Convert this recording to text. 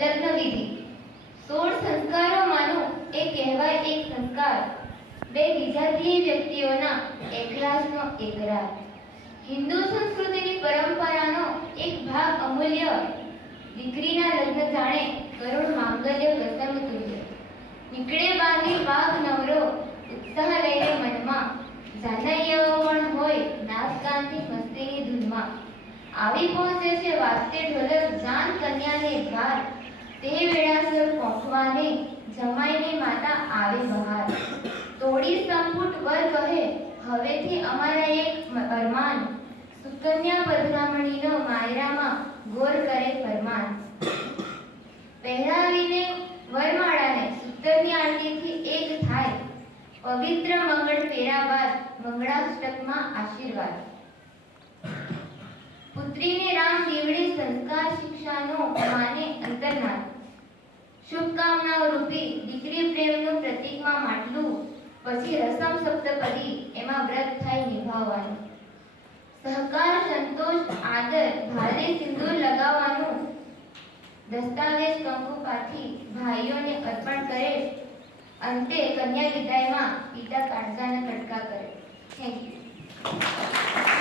લગ્ન વિધિ 16 સંસ્કારોમાંનો એક કહેવાય એક સંસ્કાર, બે વિજાતીય વ્યક્તિઓના એકલાસનો એકરાર. હિન્દુ સંસ્કૃતિની પરંપરાનો એક ભાગ અમૂલ્ય, દીકરીના લગ્ન જાણે કરુણ માંગલ્ય કસમ તુલ્ય. નીકળે બાંધી વાઘ નવરો ઉત્સાહ લઈને મનમાં, જાનૈયાઓ પણ હોય નાચગાનથી મસ્તીની ધૂનમાં. આવી પહોંચે છે વાજતે ઢોલક જાન કન્યાને દ્વાર, તે વેળાસર પહોંચવાને જમાઈને માતા આવે બહાર. તોડી સંપુટ વર કહે હવેથી અમારા એક અરમાન, સુકન્યા પધરામણીનો માયરામાં ગોર કરે ફરમાન. પહેરાવીને વરમાળાને સૂતરની આંટીથી એક થાય, પવિત્ર મંગળ ફેરા બાદ મંગળાષ્ટકમાં આશીર્વાદ. પુત્રીને રામ દીવડે સંસ્કાર શિક્ષાનો માને અંતરનાદ, શુભકામનાઓ રૂપી દીકરી પ્રેમનું પ્રતીકમાં માટલું, પછી રસમ સપ્તપદી એમાં વ્રત થાય નિભાવવાનું. સહકાર સંતોષ આદર ભારે સિંદૂર લગાવવાનું, દસ્તાવેજ કંકુ પાથી ભાઈઓને અર્પણ કરે, અંતે કન્યા વિદાયમાં પિતા કાળજાના કટકા કરે. Thank you.